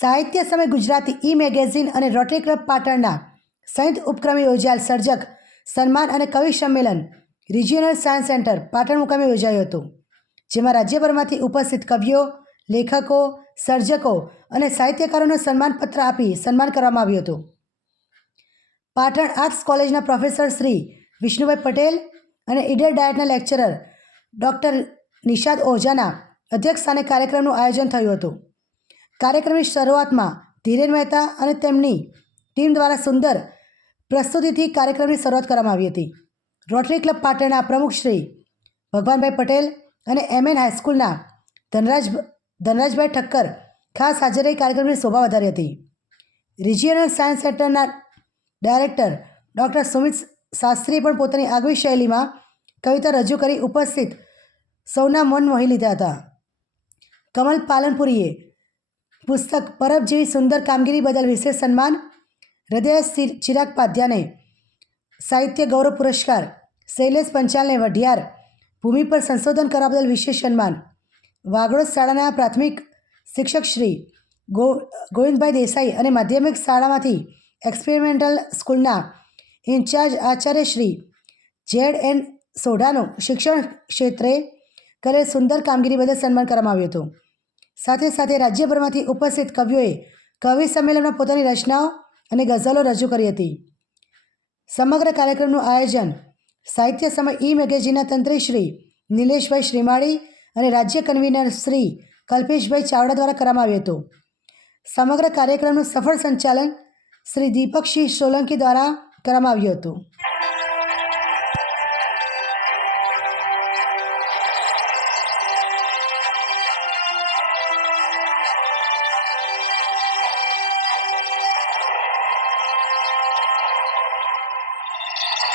સાહિત્ય સમય Gujarati e magazine અને રોટરી ક્લબ પાટણના સંયુક્ત ઉપક્રમે યોજાયેલ સર્જક, સન્માન અને કવિ સંમેલન રિજિયનલ સાયન્સ સેન્ટર પાટણ મુકામે યોજાયું હતું, જેમાં રાજ્યભરમાંથી ઉપસ્થિત કવિઓ, લેખકો, સર્જકો અને સાહિત્યકારોને સન્માનપત્ર આપી સન્માન કરવામાં આવ્યું હતું. પાટણ આર્ટ્સ કોલેજના પ્રોફેસર શ્રી વિષ્ણુભાઈ પટેલ અને ઈડર ડાયટના લેક્ચરર ડૉક્ટર નિષાદ ઓઝાના અધ્યક્ષસ્થાને કાર્યક્રમનું આયોજન થયું હતું. કાર્યક્રમની શરૂઆતમાં ધીરેન મહેતા અને તેમની ટીમ દ્વારા સુંદર પ્રસ્તુતિથી કાર્યક્રમની શરૂઆત કરવામાં આવી હતી. રોટરી ક્લબ પાટણના પ્રમુખ શ્રી ભગવાનભાઈ પટેલ અને એમએન હાઈસ્કૂલના ધનરાજ ધનરાજભાઈ ઠક્કર ખાસ હાજર રહી કાર્યક્રમની શોભા વધારી હતી. રિજિયનલ સાયન્સ સેન્ટરના ડાયરેક્ટર ડૉક્ટર સુમિત શાસ્ત્રીએ પણ પોતાની આગવી શૈલીમાં કવિતા રજૂ કરી ઉપસ્થિત સૌના મન મોહી લીધા હતા. કમલ પાલનપુરીએ પુસ્તક પરબ જેવી સુંદર કામગીરી બદલ વિશેષ સન્માન. હૃદય ચિરાગ પાધ્યાને. સાહિત્ય ગૌરવ પુરસ્કાર. શૈલેષ પંચાલને વઢિયાર. ભૂમિ પર સંશોધન કરવા બદલ વિશેષ સન્માન. વાગડોદ શાળાના પ્રાથમિક શિક્ષક શ્રી ગો, ગોવિંદભાઈ દેસાઈ અને માધ્યમિક શાળામાંથી એક્સપેરિમેન્ટલ સ્કૂલના in charge Acharya Shri zed N સોઢાનું શિક્ષણ ક્ષેત્રે કરેલ સુંદર કામગીરી બદલ સન્માન કરવામાં આવ્યું હતું. સાથે સાથે રાજ્યભરમાંથી ઉપસ્થિત કવિઓએ કવિ સંમેલનમાં પોતાની રચનાઓ અને ગઝલો રજૂ કરી હતી. સમગ્ર કાર્યક્રમનું આયોજન સાહિત્ય સમય ઈ મેગેઝિનના તંત્રી શ્રી નિલેશભાઈ શ્રીમાળી અને રાજ્ય કન્વીનર શ્રી કલ્પેશભાઈ ચાવડા દ્વારા કરવામાં આવ્યું હતું. સમગ્ર કાર્યક્રમનું સફળ સંચાલન શ્રી દીપકસિંહ સોલંકી દ્વારા કરવામાં આવ્યું હતું.